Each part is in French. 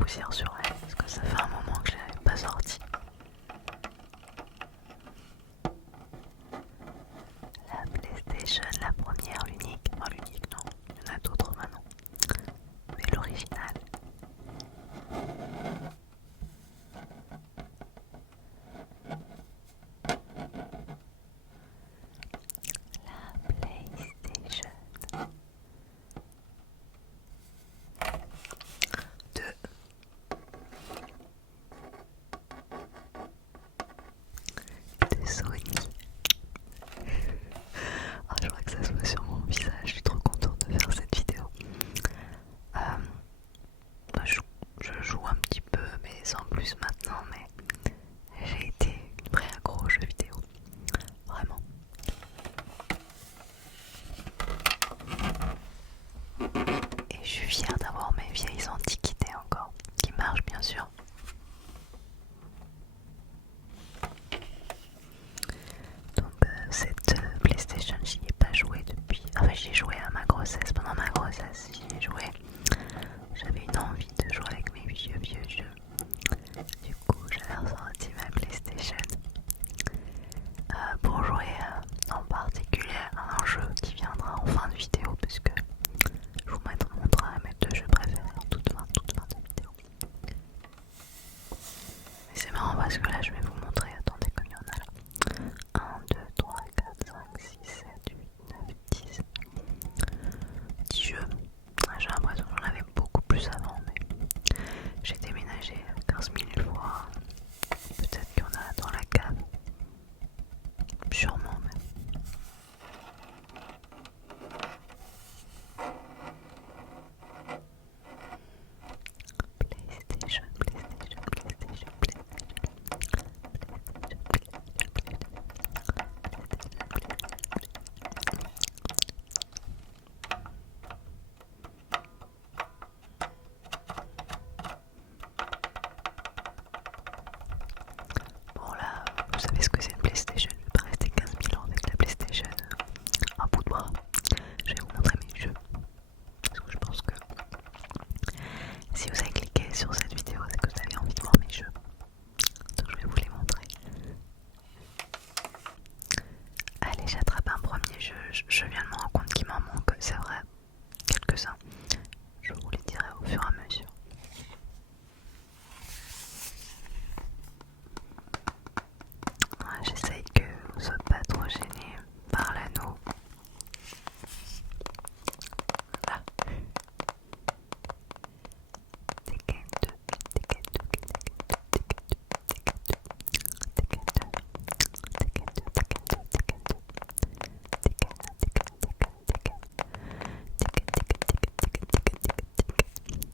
poussière sur elle parce que ça fait un moment que je l'avais pas sortie. La PlayStation, la première, l'unique, enfin l'unique non, il y en a d'autres maintenant, mais l'original. La PlayStation 2. De Sony. Ah, je crois que ça se voit sur mon visage, je suis trop contente de faire cette vidéo. Je joue un petit peu, mais sans plus maintenant, mais j'ai été une vraie accro aux jeux vidéo. Vraiment. Et je suis fière d'avoir mes vieilles antiquités encore, qui marchent bien sûr. Donc cette PlayStation, j'y ai pas joué depuis. Enfin, j'y ai joué à ma grossesse. Pendant ma grossesse, j'y ai joué. J'avais une envie de jouer avec mes vieux jeux. Du coup, j'avais ressorti ma PlayStation pour jouer en particulier à un jeu qui viendra en fin de vidéo, puisque je vous montrerai mes deux jeux préférés en toute fin de vidéo. Mais c'est marrant parce que là, je vais vous montrer. Attendez, comme il y en a là. 1, 2, 3, 4, 5, 6, 7, 8, 9, 10. 10 jeux. J'ai l'impression que j'en avais beaucoup plus avant, mais j'ai déménagé 15 000 fois. Peut-être qu'il y en a dans la cave. Sûrement même. PlayStation. Bon là, vous savez ce que c'est une PlayStation, je vais pas rester 15 000 ans avec la PlayStation à bout de bras. Je vais vous montrer mes jeux. Parce que je pense que si vous avez cliqué sur cette vidéo, c'est que vous avez envie de voir mes jeux. Donc je vais vous les montrer. Allez, j'attrape un premier jeu. Je viens de me rendre compte qu'il m'en manque, c'est vrai, quelques-uns. Je vous les dirai au fur et à mesure. J'essaye que vous ne soyez pas trop gênés par l'anneau. Voilà. Tekken 2, Tekken 2, Tekken 2, Tekken 2, Tekken 2, Tekken 2,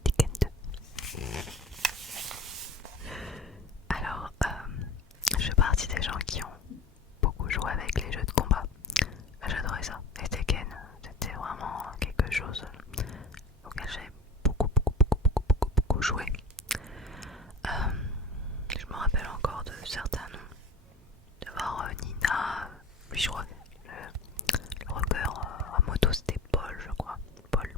Tekken 2. Alors, je fais partie des gens qui ont beaucoup joué avec les jeux de combat. J'adorais ça. Et Tekken, c'était vraiment quelque chose auquel j'avais beaucoup joué. Je me rappelle encore de certains noms. De voir Nina, puis je crois que le rocker à moto c'était Paul, je crois. Paul.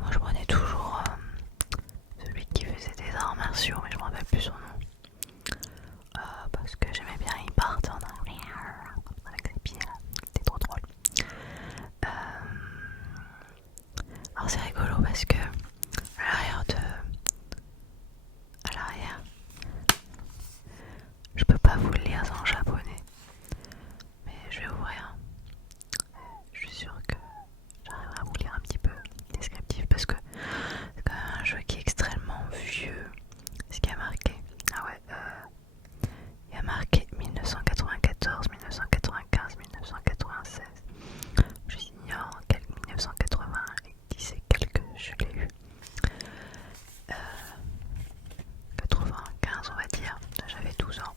Moi je prenais toujours celui qui faisait des arts martiaux, mais je me rappelle plus son nom. Parce que j'aimais bien, il partait en arrière avec ses pieds là, c'était trop drôle. Alors c'est rigolo parce que à l'arrière, je peux pas vous le lire en japonais, mais je vais ouvrir. Je suis sûre que j'arriverai à vous lire un petit peu descriptif parce que c'est quand même un jeu qui est extrêmement vieux. Ce qui a marqué, ah ouais, il y a marqué 1994, 1995, 1996. J'ignore quel 1980 et disait quelques, je l'ai eu. 95 on va dire, j'avais 12 ans.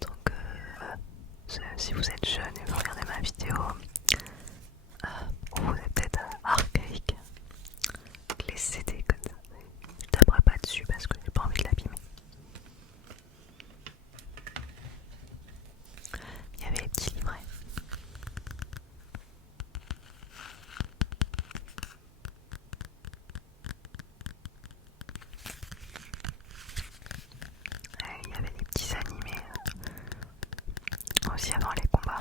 Donc si vous êtes jeune et vous regardez ma vidéo, vous êtes peut-être archaïque. Les CD comme ça, je taperai pas dessus parce que j'ai pas envie de l'abîmer. Il y avait les petits livrets. aussi avant les combats.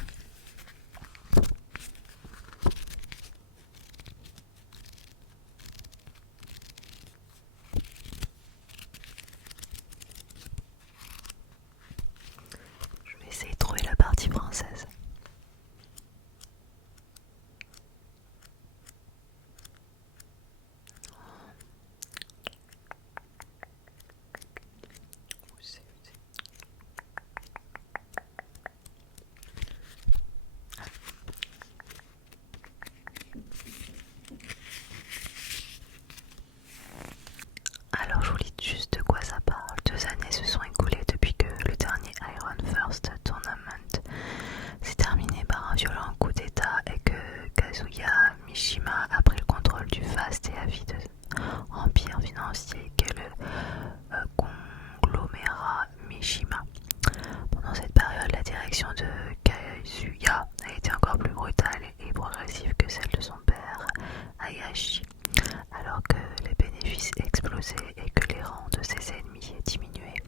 Je vais essayer de trouver la partie française. Alors je vous lis juste de quoi ça parle. 2 années se sont écoulées depuis que le dernier Iron First Tournament s'est terminé par un violent coup d'état et que Kazuya Mishima a pris le contrôle du vaste et avide empire financier qu'est le conglomérat Mishima. Pendant cette période, la direction de Kazuya a été encore plus brutale et progressive que celle de son père Hayashi. Alors que les bénéfices explosaient et que les rangs de ses ennemis diminuaient,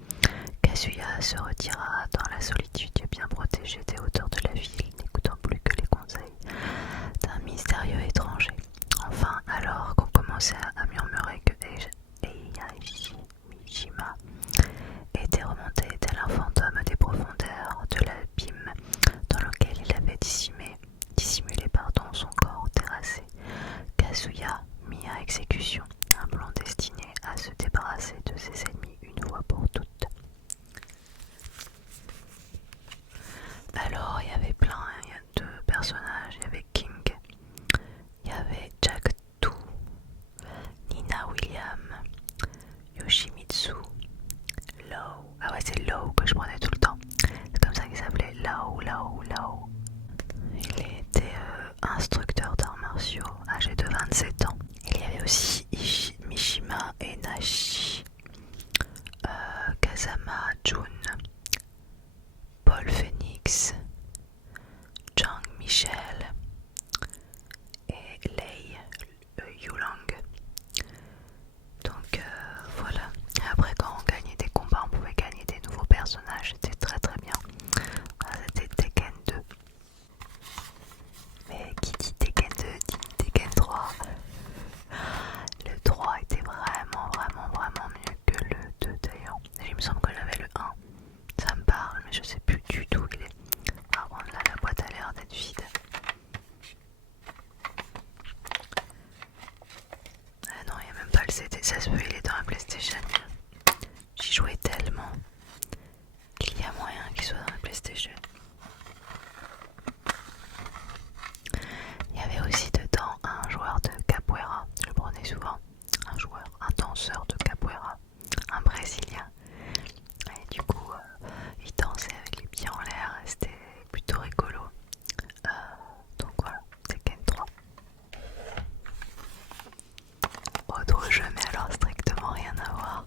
Kazuya se retira dans la solitude bien protégée des hauteurs de la ville, n'écoutant plus que les conseils d'un mystérieux étranger. Enfin, alors qu'on commençait à murmurer que Heihachi Mishima était remonté tel un fantôme des profondeurs de l'abîme dans lequel il avait dissimulé son corps terrassé, Kazuya mit à exécution un plan destiné à se débarrasser de ses ennemis une fois pour toutes. Alors il y avait plein de personnages, il y avait King, il y avait Jack Tu, Nina William, Yoshimitsu, Law. Ah ouais, c'est Law que je prenais tout le temps. C'est comme ça qu'il s'appelait, Law. Il était instructeur d'arts martiaux, âgé de 27 ans. Il y avait aussi Mishima et Nashi, Kazama Jun, Paul Phoenix, Zhang Michel et Lei Yulang. Donc voilà. Et après, quand on gagnait des combats, on pouvait gagner des nouveaux personnages. C'était très très bien. Voilà, c'était Tekken 2. Mais qui dit Tekken 2 dit Tekken 3. Le 3 était vraiment mieux que le 2 d'ailleurs. Il me semble que j'avais le 1. Ça me parle, mais je sais plus du tout où il est. Par contre, là, la boîte a l'air d'être vide. Ah non, il n'y a même pas le CD. Ça se peut, il est dans la PlayStation. J'y jouais tellement qu'il y a moyen qu'il soit dans la PlayStation. Il y avait aussi dedans un joueur de capoeira, je le prenais souvent, un danseur de capoeira, un brésilien. Et du coup, il dansait avec les pieds en l'air, c'était plutôt rigolo. Donc voilà, Tekken 3. Autre jeu, mais alors strictement rien à voir.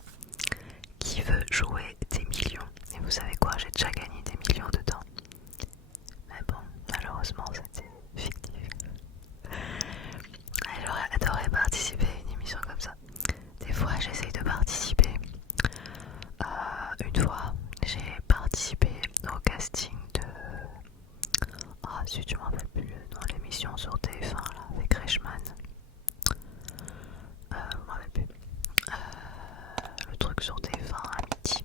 Qui veut jouer des millions? Et vous savez quoi, j'ai déjà gagné des millions dedans. Mais bon, malheureusement, c'était fictif. J'aurais adoré participer à une émission comme ça. Des fois, j'essaye de participer. Une fois, j'ai participé au casting de... Ah, si tu m'en rappelles plus, dans l'émission sur TF1 là, avec Reichmann. Je m'en rappelle plus. Le truc sur TF1 à midi.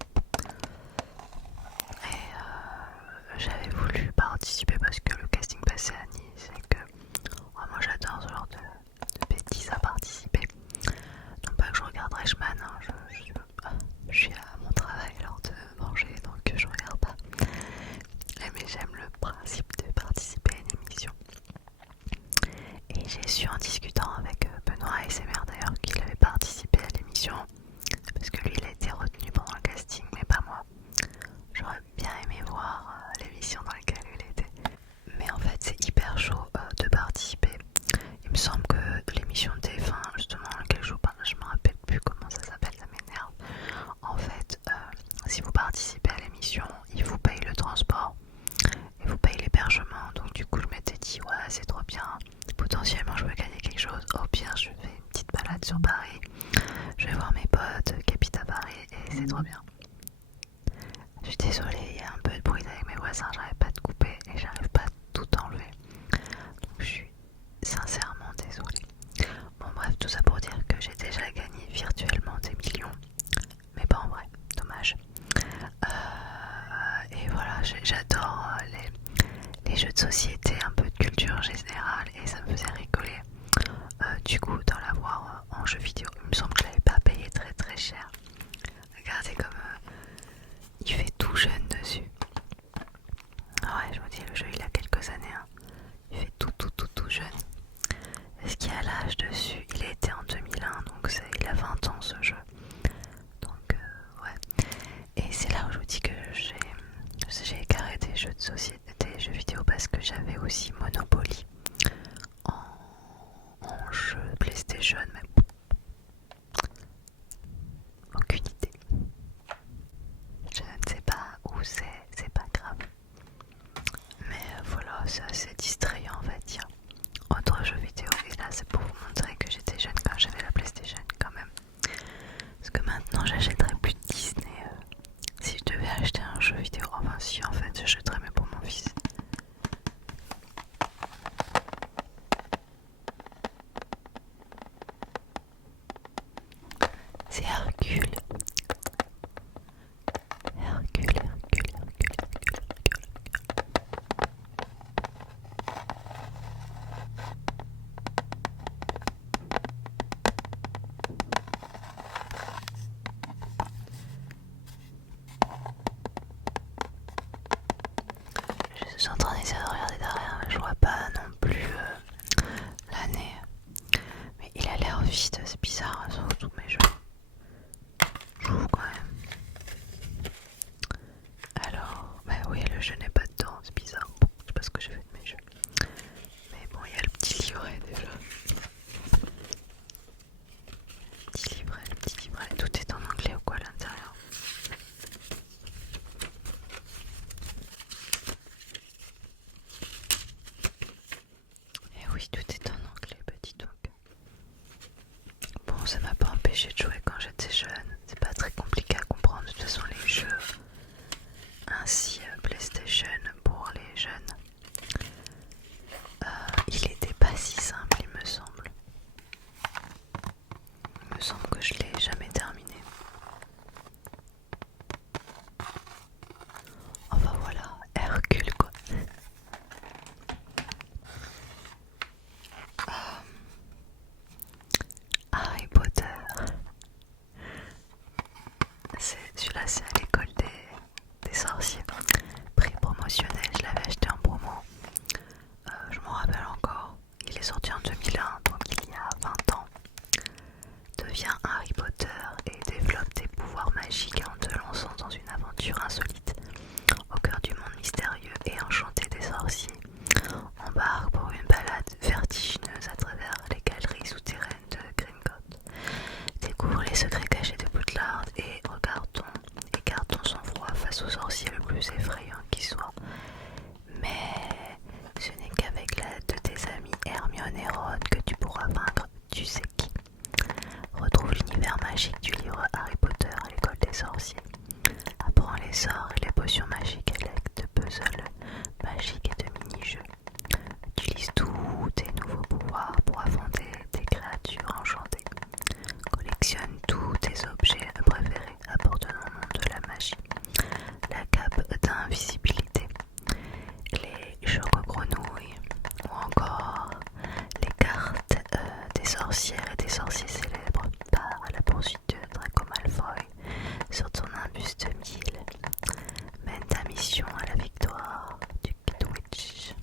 Et j'avais voulu participer parce que le casting passait à Nice et que moi j'adore ce genre de bêtises à participer. Non pas que je regarde Reichmann, hein, je suis à mon travail lors de manger donc je regarde pas. Mais j'aime le principe de participer à une émission. Et j'ai su en discutant avec Benoît ASMR d'ailleurs qu'il avait participé à l'émission parce que lui il a été retenu pendant le casting mais pas moi. J'aurais bien aimé voir l'émission dans laquelle il était. Mais en fait c'est hyper chaud de participer. Il me semble que l'émission de TF1 justement dans laquelle je joue pas, je me rappelle plus comment ça s'appelle, ça m'énerve. En fait si vous participez à l'émission, ils vous payent le transport et vous payent l'hébergement. Donc du coup je m'étais dit ouais c'est trop bien, potentiellement je peux gagner quelque chose. Au pire je fais une petite balade sur Paris, je vais voir mes potes qui habitent à Paris et c'est trop bien. Je suis désolée, il y a un peu de bruit avec mes voisins, j'arrête pas de couper. jeux de société, un peu de culture générale et ça me faisait rigoler. Du coup, d'en l'avoir en jeu vidéo, il me semble que je l'avais pas payé très très cher. Regardez comme il fait tout jeune dessus. Ah ouais, je vous dis, le jeu il a quelques années. Hein. Il fait tout jeune. Est-ce qu'il y a l'âge dessus? Il a été en 2001, donc il a 20 ans ce jeu. Donc ouais. Et c'est là où je vous dis que j'ai écarté des jeux de société, des jeux vidéo parce que j'avais aussi Monopoly en jeu PlayStation, mais aucune idée. Je ne sais pas où c'est pas grave. Mais voilà, c'est assez distrayant en fait. Tiens, autre jeu vidéo, et là c'est pour vous montrer que j'étais jeune quand j'avais la PlayStation quand même. Parce que maintenant j'achèterais plus de Disney. Si je devais acheter un jeu vidéo, enfin si en fait j'achèterais mais pour mon fils. C'est Hercule. Hercule. Je suis en train d'essayer de regarder derrière, mais je vois pas non plus l'année. Mais il a l'air vide, c'est bizarre, sur tous mes jeux. J'ouvre quand même. Alors, bah oui, le jeu n'est pas dedans, c'est bizarre. Je sais pas ce que j'ai fait de mes jeux. Mais bon, il y a le petit livret déjà. Le petit livret, tout est en anglais ou quoi à l'intérieur? Et oui, tout est en anglais, petit donc. Bon, ça m'a pas empêché de jouer quand j'étais jeune. C'est pas très compliqué à comprendre. De toute façon, les jeux ainsi PlayStation pour les jeunes, il était pas si simple, il me semble. Il me semble que je l'ai jamais terminé. Enfin voilà, Hercule quoi. Harry Potter. Celui-là c'est à l'école des sorciers. Prix promotionnel, je l'avais acheté en promo. Je m'en rappelle encore. Il est sorti en 2001, donc il y a 20 ans. Devient Harry Potter et développe des pouvoirs magiques en te lançant dans une aventure insolite. Au cœur du monde mystérieux et enchanté des sorciers, embarque pour une balade vertigineuse à travers les galeries souterraines de Gringotts. Découvre les secrets cachés de Poudlard et gardons son froid face au sorcier le plus effrayant qui soit. Mais ce n'est qu'avec l'aide de tes amis Hermione et Ron que tu pourras vaincre tu sais qui. Retrouve l'univers magique du livre Harry Potter à l'école des sorciers. Apprends les sorts et les potions magiques et de puzzles magiques et de mini-jeux. Utilise tous tes nouveaux pouvoirs pour affronter des créatures enchantées. Collectionne tous tes objets préférés appartenant au monde de la magie. La cape d'invisibilité, les choco-grenouilles ou encore les cartes des sorcières et des sorciers célèbres. Pars à la poursuite de Draco Malfoy sur ton imbus de mille. Mène ta mission à la victoire du Quidditch.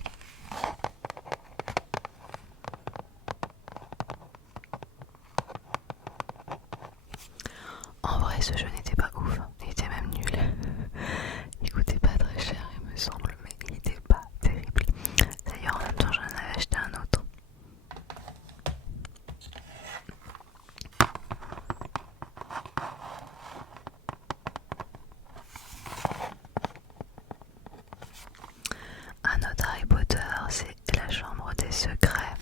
En vrai, ce jeu n'était pas ouf, il était même nul. Il coûtait pas très cher, il me semble, mais il n'était pas terrible. D'ailleurs, en même temps, j'en avais acheté un autre. Un autre Harry Potter, c'est La Chambre des Secrets,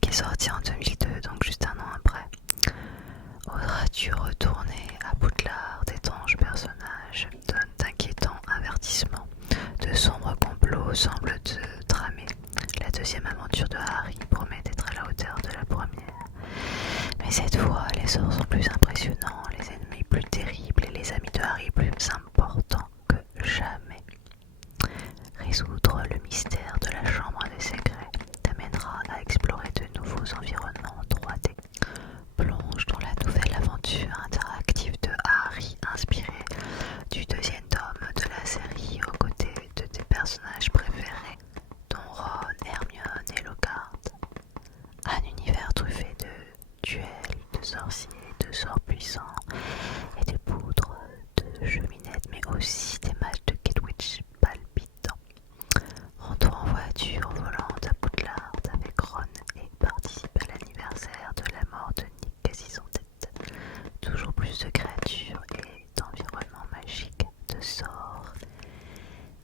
qui est sorti en 2002, donc juste un an après. Oseras-tu retourner à Poudlard? D'étranges personnages donnent d'inquiétants avertissements. De sombres complots semblent te tramer. La deuxième aventure de Harry promet d'être à la hauteur de la première. Mais cette fois, les sorts sont plus impressionnants, les ennemis plus terribles et les amis de Harry plus importants que jamais. Résoudre Vivre le mystère de la chambre des secrets t'amènera à explorer de nouveaux environnements 3D. Plonge dans la nouvelle aventure interactive de Harry, inspirée du deuxième tome de la série aux côtés de tes personnages préférés, dont Ron, Hermione et Lockhart. Un univers truffé de duels, de sorciers, de sorts puissants et de poudres, de cheminettes, mais aussi des matchs de Quidditch palpitants. Rends-toi en voiture volante à Poudlard avec Ron et participe à l'anniversaire de la mort de Nick Quasi-sans-tête. Toujours plus de créatures et d'environnements magiques, de sorts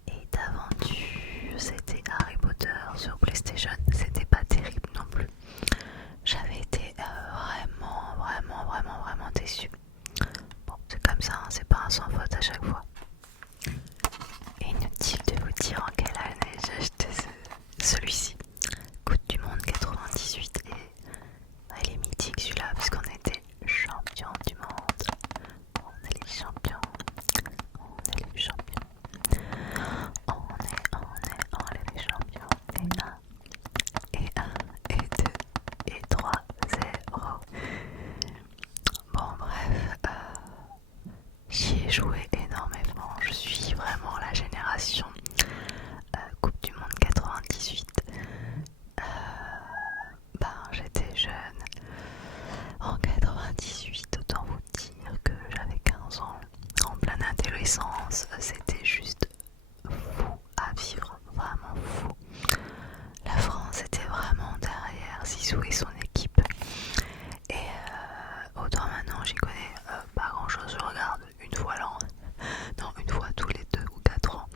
et d'aventures. C'était Harry Potter sur PlayStation, c'était pas terrible non plus. J'avais été vraiment déçue. Bon, c'est comme ça, hein, c'est pas un sans faute à chaque fois. Et inutile de vous dire en quelle année j'ai acheté celui-ci. Coupe du Monde 98 et il est mythique celui-là parce qu'on était champion du monde. On est les champions. On est les champions. On est les champions. Et 1, et 2, et 3, 0. Bon bref, j'y ai joué énormément. Je suis vraiment la génération Coupe du Monde 98. J'étais jeune en 98, autant vous dire que j'avais 15 ans, en pleine adolescence. C'était juste fou à vivre, vraiment fou. La France était vraiment derrière Zizou et son équipe. Et autant maintenant j'y connais pas grand chose, je regarde une fois l'an, non une fois tous les 2 ou 4 ans.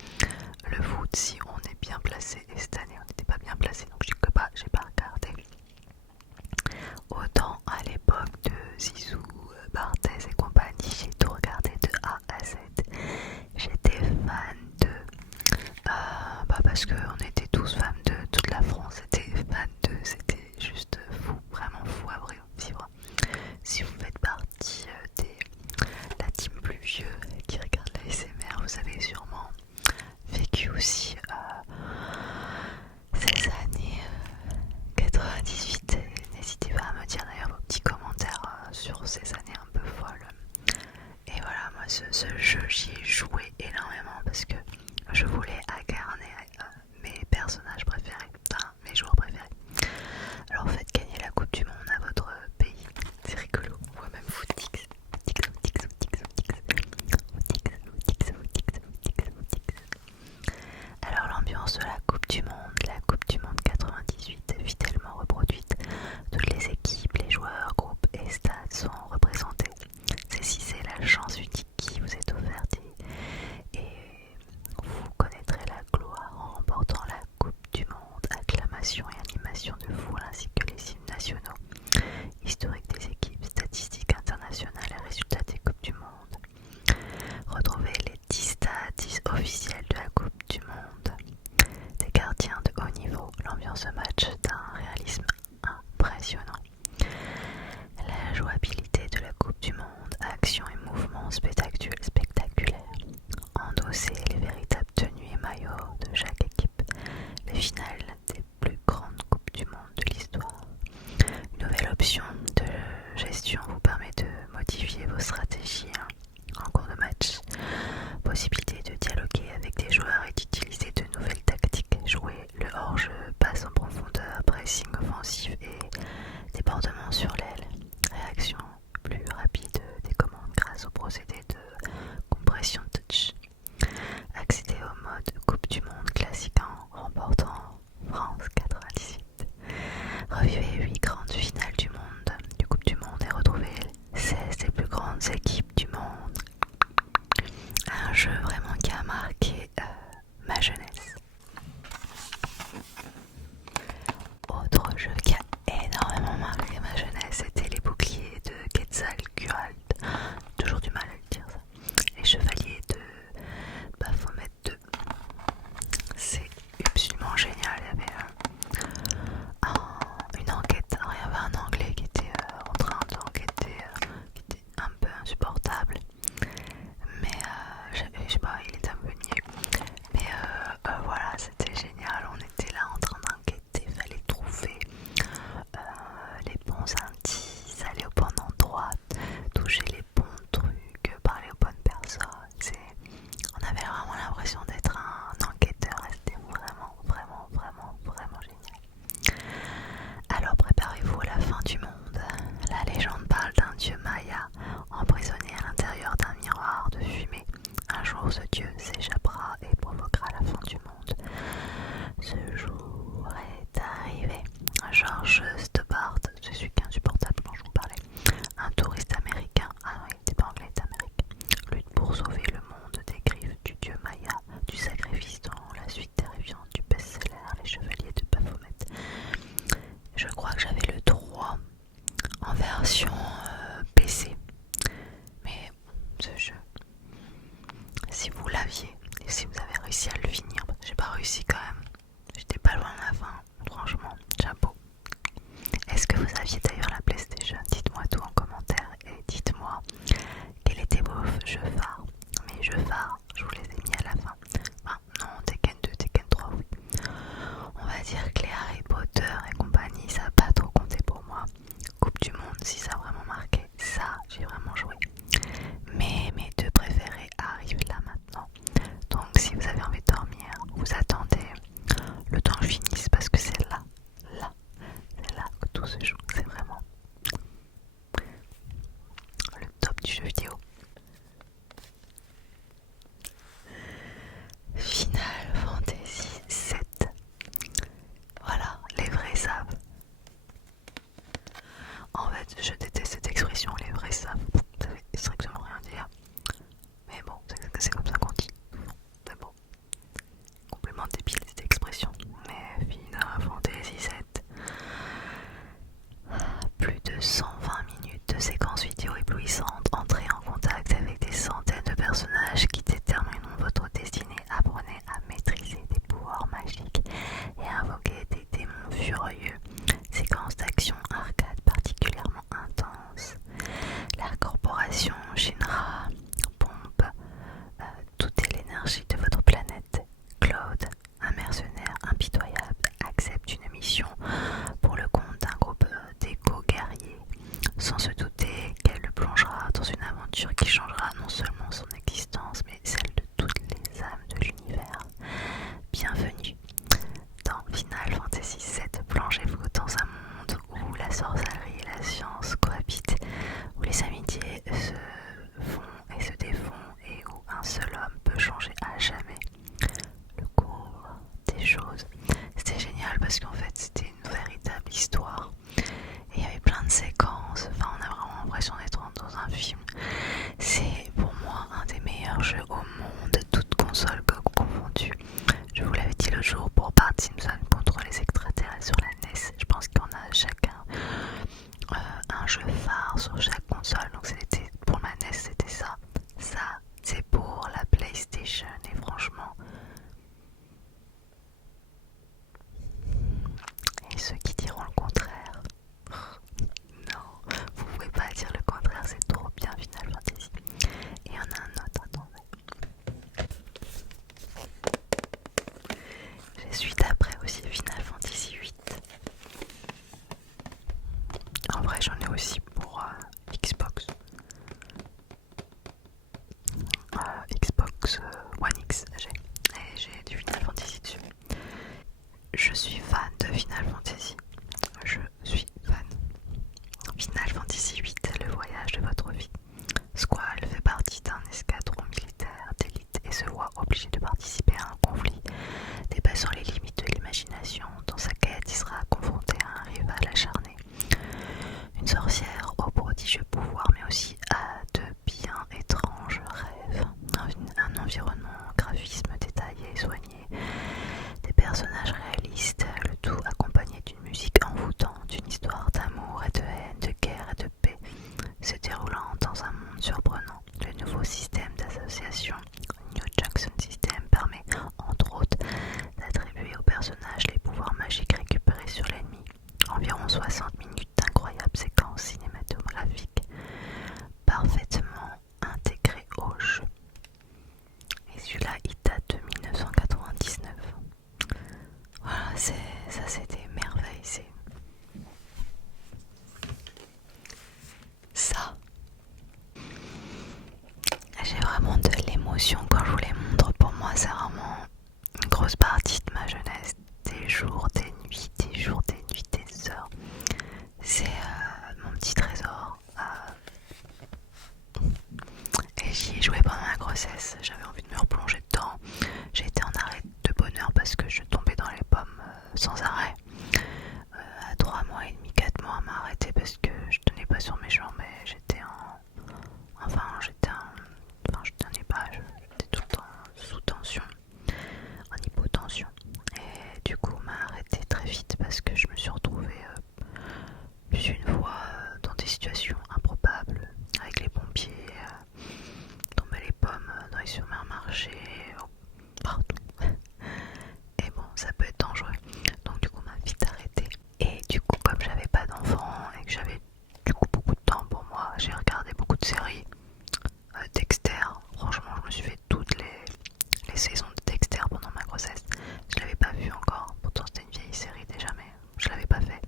Le foot si on est bien placé, et cette année on n'était pas bien placé donc j'ai pas regardé. Autant à l'époque de Zizou, Barthez et compagnie, j'ai tout regardé de A à Z. J'étais fan de... parce qu'on était tous fans de toute la France, était fan de... C'était juste fou, vraiment fou à vivre. Si vous faites partie de la team plus vieux qui regarde la SMR, vous avez sûrement vécu aussi ces années 98. N'hésitez pas à me dire d'ailleurs vos petits commentaires sur ces années un peu folles. Et voilà, moi ce jeu j'y ai joué énormément parce que je voulais incarner mes personnages préférés, enfin mes joueurs préférés. Alors faites gagner la Coupe du Monde à votre pays, c'est rigolo, on voit même Footix. Alors l'ambiance de la Coupe du Monde 98 est fidèlement reproduite. Toutes les équipes, les joueurs, groupes et stades sont représentés. Saisissez la chance unique qui vous est offerte et vous connaîtrez la gloire en remportant la Coupe du Monde. Acclamations et animations de foule ainsi que les hymnes nationaux, historiques des équipes, statistiques internationales et résultats des Coupes du Monde. Retrouvez les 10 stades officiels de la Coupe du Monde. Des gardiens de haut niveau, l'ambiance de match d'un réalisme impressionnant. La jouabilité de la Coupe du Monde, action et mouvements spectaculaires. Endosser les véritables tenues et maillots de chaque équipe. Les finales des plus grandes Coupes du Monde de l'histoire. Une nouvelle option de gestion vous permet de modifier vos stratégies en cours de match. Possibilité de dialoguer avec des joueurs et d'utiliser de nouvelles tactiques. Jouer le hors-jeu, passe en profondeur, House. C'était génial parce qu'en fait c'était une véritable histoire. Et il y avait plein de séquences, enfin on a vraiment l'impression d'être dans un film. C'est pour moi un des meilleurs jeux au monde, toutes consoles confondues. Je vous l'avais dit l'autre jour pour Bart Simpson contre les extraterrestres sur la NES. Je pense qu'on a chacun un jeu phare sur chaque console. Donc c'était pour ma NES, c'était ça. Ça, c'est pour la PlayStation. Et franchement, et ceux qui diront le contraire, non, vous pouvez pas dire le contraire, c'est trop bien Final Fantasy. Et il y en a un autre, attendez. J'ai suite après aussi Final Fantasy 8. En vrai j'en ai aussi pour Xbox. Xbox One X j'ai du Final Fantasy dessus. Je suis fan de Final Fantasy. Je suis fan. Final Fantasy 8, le voyage de votre vie. Squall fait partie d'un escadron militaire d'élite et se voit obligé de participer à un conflit dépassant les limites de l'imagination. Dans sa quête, il sera confronté à un rival acharné. Une sorcière au prodigieux pouvoir, mais aussi à de bien étranges rêves. Un environnement, graphisme détaillé et soigné, des personnages réalistes, le tout accompagné d'une musique envoûtante, d'une histoire d'amour et de haine, de guerre et de paix, se déroulant dans un monde surprenant. Le nouveau système d'association, New Jackson System, permet entre autres d'attribuer aux personnages les pouvoirs magiques récupérés sur l'ennemi. Environ 60 minutes d'incroyables séquences cinématographiques parfaitement intégrées au jeu. Et celui-là, il date de 1999. Voilà, ça c'est des merveilles, c'est ça. J'ai vraiment de l'émotion quand je vous les montre. Pour moi, c'est vraiment une grosse partie de ma jeunesse. Des jours, des nuits, des jours, des nuits, des heures. C'est mon petit trésor. Et j'y ai joué pendant ma grossesse. J'avais envie de me replonger dedans. J'ai été en arrêt de bonheur parce que je tombais dans les pommes sans arrêt. À 3 mois et demi, 4 mois, m'a arrêté parce que je tenais pas sur mes jambes. Et j'étais je tenais pas, j'étais tout le temps sous tension, en hypotension. Et du coup, m'a arrêté très vite parce que je me suis retrouvée plus d'une fois dans des situations improbables avec les pompiers, tomber les pommes dans les supermarchés, partout. Et bon, ça peut être dangereux. Donc du coup, m'a vite arrêté. Et du coup, comme j'avais pas d'enfant et que j'avais du coup beaucoup de temps pour moi, j'ai regardé beaucoup de séries. Dexter, franchement, je me suis fait toutes les saisons de Dexter pendant ma grossesse. Je l'avais pas vu encore, pourtant c'était une vieille série déjà, mais je l'avais pas fait.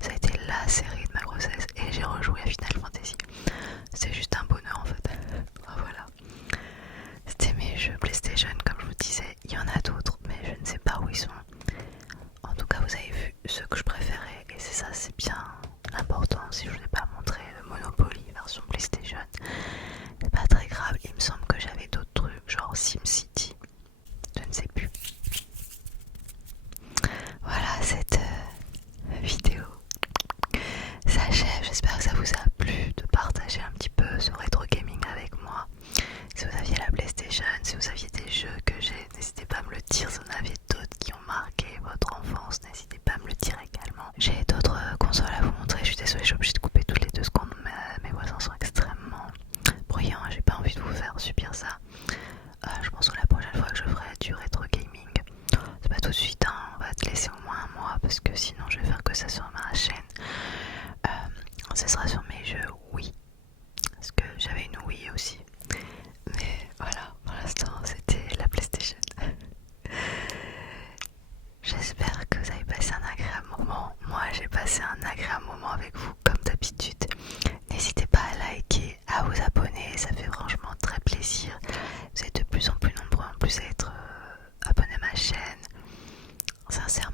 Ça a été la série de ma grossesse et j'ai rejoué à Final Fantasy. C'est juste un bonheur en fait. Voilà. C'était mes jeux PlayStation, comme je vous disais. Il y en a d'autres, mais je ne sais pas où ils sont. En tout cas, vous avez vu ceux que je préférais et c'est ça, c'est bien l'important. Si je vous ai pas montré le Monopoly version PlayStation, c'est pas très grave. Il me semble que j'avais d'autres trucs, genre SimCity. Je ne sais plus. Voilà, cette vidéo s'achève. J'espère que ça vous a plu de partager un petit peu ce rétro gaming avec moi. Si vous aviez la PlayStation, si vous aviez des jeux que j'ai, n'hésitez pas à me le dire. Si vous en aviez d'autres qui ont marqué votre enfance, n'hésitez pas à me le dire également. J'ai d'autres consoles à vous montrer. Je suis désolée, je suis obligée de couper toutes les 2 secondes. Mes voisins sont extrêmement bruyants. J'ai pas envie de vous faire subir ça. Je pense que la prochaine fois que je ferai du rétro gaming, c'est pas tout de suite, hein, on va te laisser au moins un mois parce que sinon je vais faire que ça sur ma chaîne. Ce sera sur mes jeux Wii, parce que j'avais une Wii aussi. Mais voilà, pour l'instant c'était la PlayStation. J'espère que vous avez passé un agréable moment. Moi j'ai passé un agréable moment avec vous comme d'habitude. N'hésitez pas à liker, à vous abonner, ça fait franchement très plaisir. Vous êtes de plus en plus nombreux en plus à être abonnés à ma chaîne. Sincèrement,